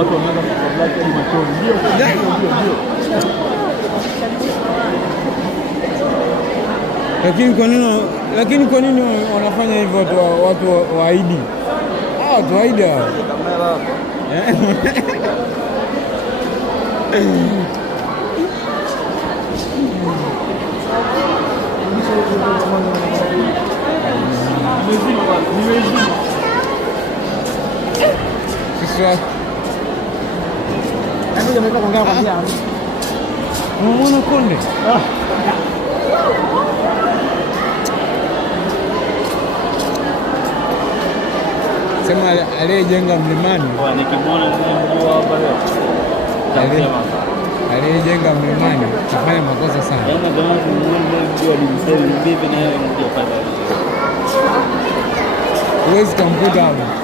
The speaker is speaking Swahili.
watu wameanza kublaki hadi machoni. Ndio. Lakini kwa nini wanafanya hivyo watu waidi? Watu waidi hao. Kamera. Sasa ndio nimeweza kuongea kwa njia. Unaona konde? Sema aliyejenga mlimani. Nikimwona mjua hapa leo. Aliyejenga mlimani kafanya makosa sana. Yaani ndio mjua ni bibi na yeye ndio pale. Huwezi kumkuta hapo.